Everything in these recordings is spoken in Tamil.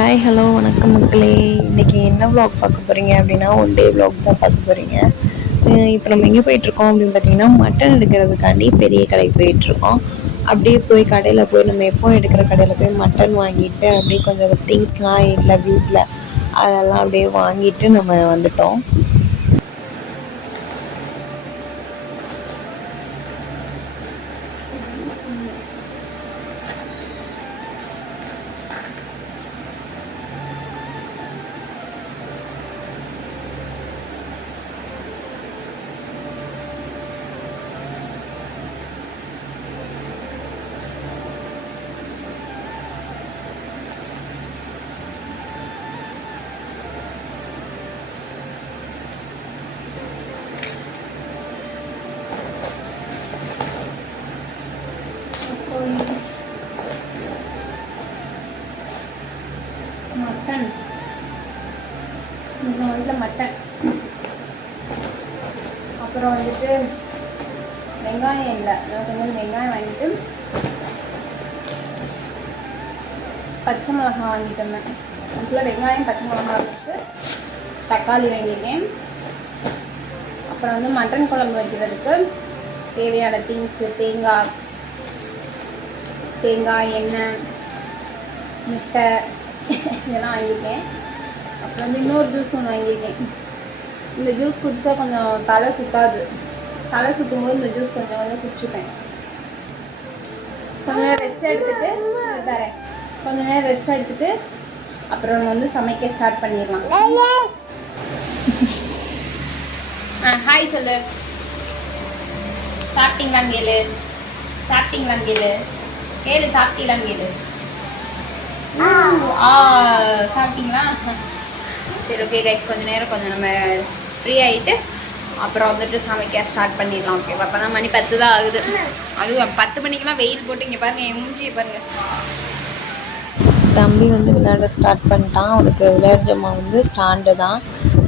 ஹாய் ஹலோ வணக்கம் மக்களே. இன்றைக்கி என்ன விலாக் பார்க்க போகிறீங்க அப்படின்னா ஒன் டே விலாக் தான் பார்க்க போகிறீங்க. இப்போ நம்ம எங்கே போயிட்டுருக்கோம் அப்படின்னு பார்த்தீங்கன்னா மட்டன் எடுக்கிறதுக்காண்டி பெரிய கடைக்கு போயிட்டுருக்கோம். அப்படியே போய் கடையில் போய் நம்ம எப்போ எடுக்கிற கடையில் போய் மட்டன் வாங்கிட்டு அப்படியே கொஞ்சம் திங்ஸ்லாம் இல்லை வீட்டில் அதெல்லாம் அப்படியே வாங்கிட்டு நம்ம வந்துட்டோம். மட்டன் நம்ம வீட்டில் மட்டன், அப்புறம் வந்துட்டு வெங்காயம் இல்லை, கொஞ்சம் வெங்காயம் வாங்கிட்டு பச்சை மிளகாய் வாங்கிட்டு வந்தேன். அதுக்குள்ள வெங்காயம் பச்சை மிளகாய் இருக்குது, தக்காளி வாங்கியிருக்கேன். அப்புறம் வந்து மட்டன் குழம்பு வைக்கிறதுக்கு தேவையான திங்ஸு தேங்காய் எண்ணெய் முட்டை இதெல்லாம் வாங்கியிருக்கேன். அப்புறம் வந்து இன்னொரு ஜூஸ் ஒன்று வாங்கியிருக்கேன். இந்த ஜூஸ் குடித்தா கொஞ்சம் தலை சுத்தாது, தலை சுற்றும் போது இந்த ஜூஸ் கொஞ்சம் குடிச்சுப்பேன். கொஞ்சம் நேரம் ரெஸ்ட் எடுத்துட்டு அப்புறம் நம்ம வந்து சமைக்க ஸ்டார்ட் பண்ணிடலாம். ஹாய் சொல்லு. சாப்பிட்டீங்களான்னு கேளு. சாப்பிட்டீங்களான்னு கேளு. சாப்பிட்டீங்களா? சரி, ஓகே கைஸ், கொஞ்சம் நம்ம ஃப்ரீ ஆகிட்டு அப்புறம் வந்துட்டு சமைக்க ஸ்டார்ட் பண்ணிடலாம். ஓகேவா? அப்போ தான் மணி 10 தான் ஆகுது. அதுவும் 10 மணிக்கெலாம் வெயில் போட்டு இங்கே பாருங்கள், என் மூஞ்சியை பாருங்கள். தம்பி வந்து விளையாட ஸ்டார்ட் பண்ணிட்டான். அவனுக்கு விளையாட ஜாமான் வந்து ஸ்டாண்டு தான்.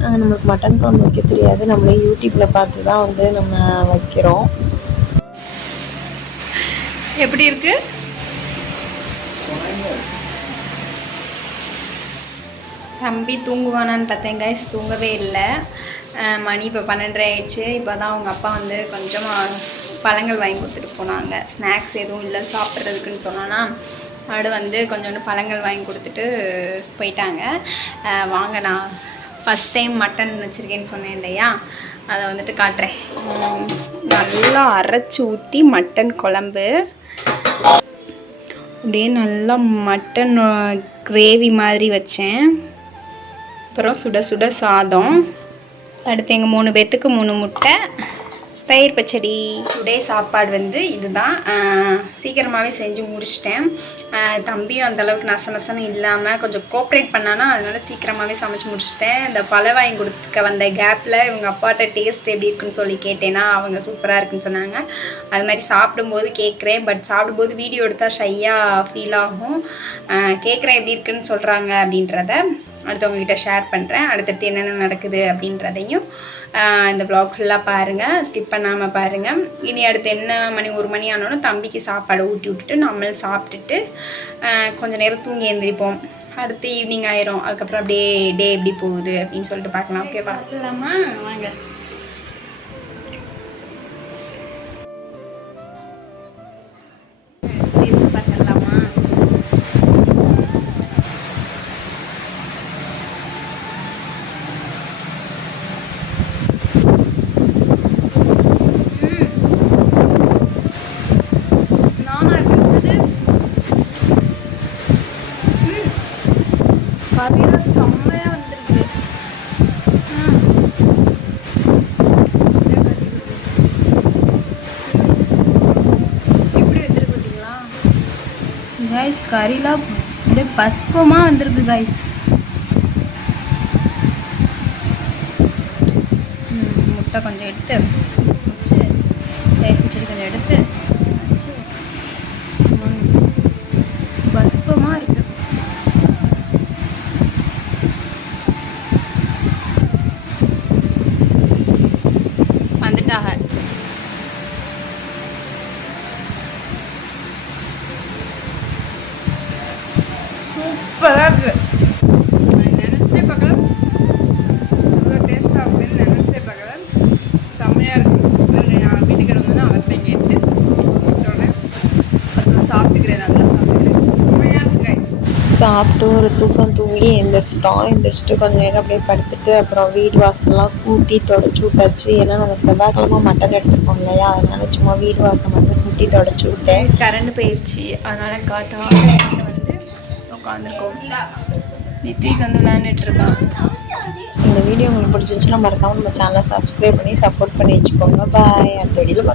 நம்மளுக்கு மட்டன் குழம்பு வைக்க தெரியாது, நம்மளே யூடியூப்பில் பார்த்து தான் வந்து நம்ம வைக்கிறோம். எப்படி இருக்கு? தம்பி தூங்குவானான்னு பார்த்தேன் கைஸ், தூங்கவே இல்லை. மணி இப்போ 12:30 ஆயிடுச்சு. இப்போ தான் அவங்க அப்பா வந்து கொஞ்சமாக பழங்கள் வாங்கி கொடுத்துட்டு போனாங்க. ஸ்நாக்ஸ் எதுவும் இல்லை சாப்பிட்றதுக்குன்னு சொன்னோன்னா அது வந்து கொஞ்சோண்டு பழங்கள் வாங்கி கொடுத்துட்டு போயிட்டாங்க. வாங்க, நான் ஃபஸ்ட் டைம் மட்டன் வச்சுருக்கேன்னு சொன்னேன் இல்லையா, அதை வந்துட்டு காட்டுறேன். நல்லா அரைச்சி ஊற்றி மட்டன் குழம்பு, அப்படியே நல்லா மட்டன் கிரேவி மாதிரி வச்சேன். அப்புறம் சுட சுட சாதம், அடுத்து எங்கள் 3 பேர்த்துக்கு 3 முட்டை, தயிர் பச்சடி. டுடே சாப்பாடு வந்து இதுதான். சீக்கிரமாகவே செஞ்சு முடிச்சிட்டேன். தம்பியும் அந்தளவுக்கு நசன்னு இல்லாமல் கொஞ்சம் கோஆப்ரேட் பண்ணானா, அதனால் சீக்கிரமாகவே சமைச்சு முடிச்சிட்டேன். இந்த பழம் வாங்கி கொடுக்க வந்த கேப்பில் இவங்க அப்பாட்ட டேஸ்ட் எப்படி இருக்குன்னு சொல்லி கேட்டேன்னா அவங்க சூப்பராக இருக்குன்னு சொன்னாங்க. அது மாதிரி சாப்பிடும்போது கேட்குறேன், பட் சாப்பிடும்போது வீடியோ எடுத்தால் ஷையாக ஃபீல் ஆகும். கேட்குறேன் எப்படி இருக்குன்னு சொல்கிறாங்க அப்படின்றத அடுத்தவங்ககிட்ட ஷேர் பண்ணுறேன். அடுத்தடுத்து என்னென்ன நடக்குது அப்படின்றதையும் இந்த வ்ளாக் ஃபுல்லாக பாருங்கள், ஸ்கிப் பண்ணாமல் பாருங்கள். இனி அடுத்து என்ன மணி 1 மணி ஆனோன்னு தம்பிக்கு சாப்பாடு ஊட்டி விட்டுட்டு நம்மளும் சாப்பிட்டுட்டு கொஞ்சம் நேரம் தூங்கி எழுந்திரிப்போம். அடுத்து ஈவினிங் ஆயிரும். அதுக்கப்புறம் அப்படியே டே எப்படி போகுது அப்படின்னு சொல்லிட்டு பார்க்கலாம். ஓகே, பார்க்கலாமா? வாங்க. கறியெல்லாம் செம்மையாக வந்துருக்கு. எப்படி வந்துருக்கு பார்த்தீங்களா கைஸ்? கறிலாம் அப்படியே பஸ்பமாக வந்துருக்கு கைஸ். முட்டை கொஞ்சம் எடுத்து வச்சு, தயிர் பச்சடி கொஞ்சம் எடுத்து வச்சு, பஸ்பமாக இருக்குது. வந்துட்டாக. சூப்பராக இருக்கு. நான் நினச்சே பார்க்கல அவ்வளோ டேஸ்ட்டாக அப்படின்னு நினச்சே பார்க்கல. செம்மையாக இருக்கும். நான் வீட்டுக்கு வந்தேன்னா அவர்கிட்ட கேட்டு சொல்கிறேன். அப்புறம் சாப்பிட்டுக்கிறேன், நல்லா சாப்பிட்டுக்கிறேன். செம்மையாக இருக்கு. சாப்பிட்டு ஒரு தூக்கம் தூங்கி எந்திரிச்சிட்டு கொஞ்சம் நேரம் அப்படியே படுத்துட்டு அப்புறம் வீடு வாசல்லாம் கூட்டி தொடச்சி விட்டாச்சு. ஏன்னா நம்ம செவ்வாய்க்கிழமை மட்டன் எடுத்துருக்கோம் இல்லையா, அதனால சும்மா வீடு வாசல் மட்டும் கூட்டி தொடச்சி விட்டேன். கரண்ட் போயிடுச்சு, அதனால் காற்றா வந்து உட்காந்துருக்கோம். நித்திக்கு வந்து விளையாண்டுட்டு இருக்கான். இந்த வீடியோ உங்களுக்கு பிடிச்சிருந்துச்சுன்னா மறக்காம நம்ம சேனலை சப்ஸ்கிரைப் பண்ணி சப்போர்ட் பண்ணி வச்சுக்கோங்க. பாய். அடுத்த வீடியோவில்